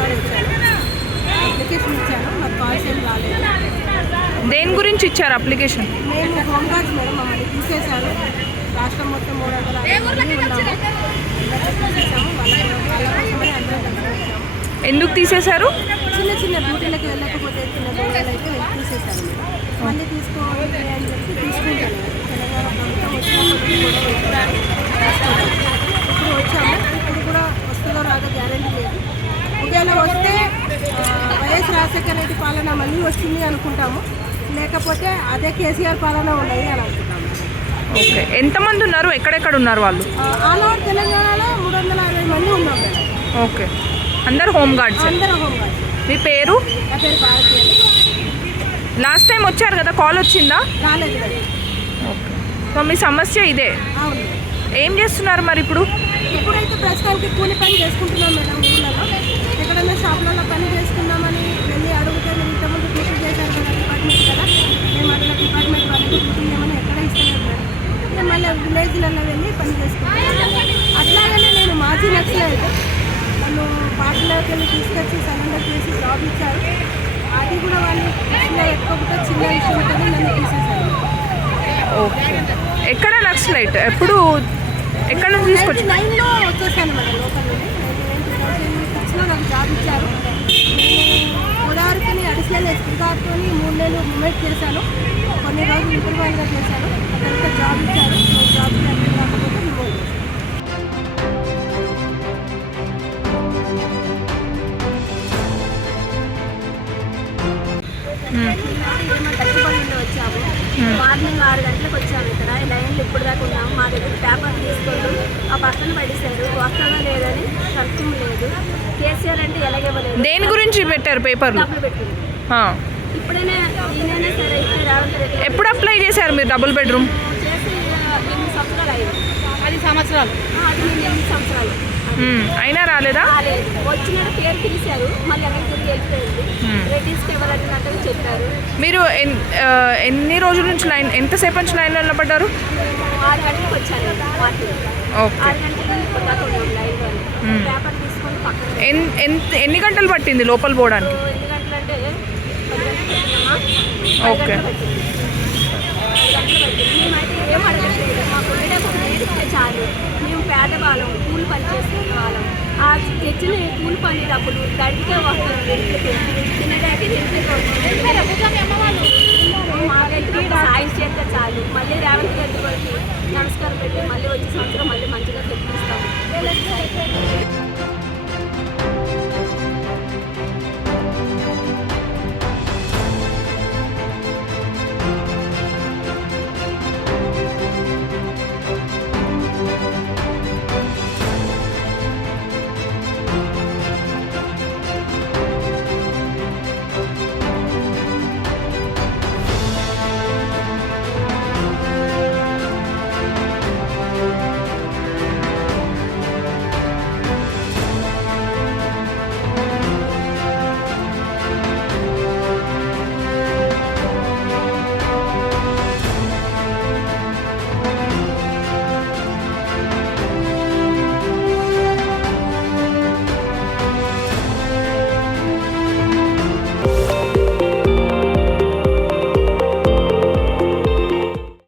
నాడు వచ్చాను, అప్లికేషన్ ఇచ్చాను, నాకు కాల్స్ ఏం రాలేదు. దేని గురించి ఇచ్చారు అప్లికేషన్? మేము హోమ్ గార్డ్స్ మేడం, మమ్మల్ని తీసేశారు. రాష్ట్రం మొత్తం 360 తీసేసాము. వాళ్ళ కోసమని అందరూ కలిసి ఎందుకు తీసేశారు? చిన్న చిన్న డ్యూటీలకు వెళ్ళకపోతే చిన్న దూరాలు అయితే తీసేశారు. మళ్ళీ తీసుకోవాలి అని చెప్పి తీసుకుంటాను. తెలంగాణ ప్రభుత్వం వచ్చినప్పుడు కూడా ఇప్పుడు వచ్చాము. ఇప్పుడు కూడా వస్తుందో రాదో గ్యారెంటీ లేదు. ఒకవేళ వస్తే వైఎస్ రాజశేఖర రెడ్డి పాలన మళ్ళీ వచ్చింది అనుకుంటాము, లేకపోతే అదే కేసీఆర్ పాలన ఉన్నది అని అనుకుంటాము. ఓకే, ఎంతమంది ఉన్నారు, ఎక్కడెక్కడ ఉన్నారు వాళ్ళు? ఆల్ ఓవర్ తెలంగాణలో 360 మంది ఉన్నాం మేడం. ఓకే, అందరు హోమ్ గార్డ్స్? అందరూ హోమ్ గార్డ్స్. మీ పేరు? నా పేరు భారతీయ. లాస్ట్ టైం వచ్చారు కదా, కాల్ వచ్చిందా? రాలేదు మేడం. ఓకే, సో మీ సమస్య ఇదే. అవును. ఏం చేస్తున్నారు మరి ఇప్పుడు? ఇప్పుడైతే ప్రస్తుతానికి కూలి పని చేసుకుంటున్నాం మేడం. ఊళ్ళలో ఎక్కడైనా షాపులలో పని చేసుకుందామని వెళ్ళి అడిగితే మేము ఇంతకుముందు డ్యూటీ చేశారు కదా డిపార్ట్మెంట్ కదా, మేము అడిగిన డిపార్ట్మెంట్ వాళ్ళకి డ్యూటీ చేయమని ఎక్కడ ఇస్తలేదు మేడం. నేను మళ్ళీ విలేజ్లలో వెళ్ళి పని చేసుకుంటాను. అట్లాగనే నేను మాజీ నక్సలైట్, నన్ను పార్టీలోకి వెళ్ళి తీసుకొచ్చి సరెండర్ చేసి జాబ్ ఇచ్చారు. అది కూడా వాళ్ళు దృష్టిలో పెట్టుకోకుండా చిన్న విషయంతో నన్ను తీసేశారు. ఓకే, ఎక్కడ నక్సలైట్? ఎప్పుడు, ఎక్కడ నుంచి తీసుకొచ్చి? 99లో వచ్చేసాను మేడం లోకల్ నుండి. 2006లో నాకు జాబ్ ఇచ్చారు. నేను గోదావరికి అడిషనల్ ఎస్పీగారితో 3 నెలలు మూమెంట్ చేశాను. కొన్ని రోజులు ఇంటర్వ్యూగా చేశాను. అక్కడికి జాబ్ ఇచ్చారు. జాబ్ రాకపోతే రిమూవ్ చేశాను. గచ్చిబౌలిలో వచ్చాము. మార్నింగ్ 6 గంటలకు వచ్చాము. ఇక్కడ లైన్లు ఇప్పుడు దాకా ఉన్నాము. మా దగ్గర పేపర్ తీసుకొని ఆ పక్కన పడేశారు. వస్తుందో లేదని కన్ఫర్మ్ లేదు. కేసీఆర్ అంటే ఎలాగేవ్వలేదు. దేని గురించి పెట్టారు పేపర్లు? డబ్బులు పెట్టింది. ఇప్పుడైనా ఈయనైనా సరే ఇప్పుడు రేవంత్ రెడ్డి. ఎప్పుడు అప్లై చేశారు మీరు డబుల్ బెడ్రూమ్? చేసి 8 సంవత్సరాలు అయ్యింది. 10 సంవత్సరాలు? అది 8 సంవత్సరాలు అయినా రాలేదా? రాలేదు. వచ్చిన పేరు పిలిచారు, మళ్ళీ అక్కడికి తిరిగి వెళ్ళిపోయింది. రెడ్డిస్కి ఎవరన్నట్టు చెప్పారు. మీరు ఎన్ని రోజుల నుంచి లైన్, ఎంతసేపు నుంచి లైన్లో నిలబడ్డారు? 6 గంటలకు వచ్చాను మార్కెట్. ఓకే, 6 గంటల నుంచి ఇప్పుడు దాకా ఉన్నాం లైన్లో. పేపర్ తీసుకొని పక్కన. ఎన్ని గంటలు పట్టింది లోపల పోవడానికి? ఎన్ని గంటలు అంటే 10 గంటలు పట్టిందమ్మా. ఓకే, మేమైతే ఏం అడగట్లేదు. మాకు ఇస్తే చాలు. మేము పేదవాళ్ళం, కూలి పని చేసుకునే వాళ్ళం. ఆ తెచ్చిన కూలి పని డబ్బులు గడికే వస్తుంది. తినడానికి మాకైతే సాయం చేస్తే చాలు. మళ్ళీ రేవంత్ రెడ్డి గారికి నమస్కారం పెట్టి మళ్ళీ వచ్చే సంవత్సరం మళ్ళీ మంచిగా తెప్పిస్తాం.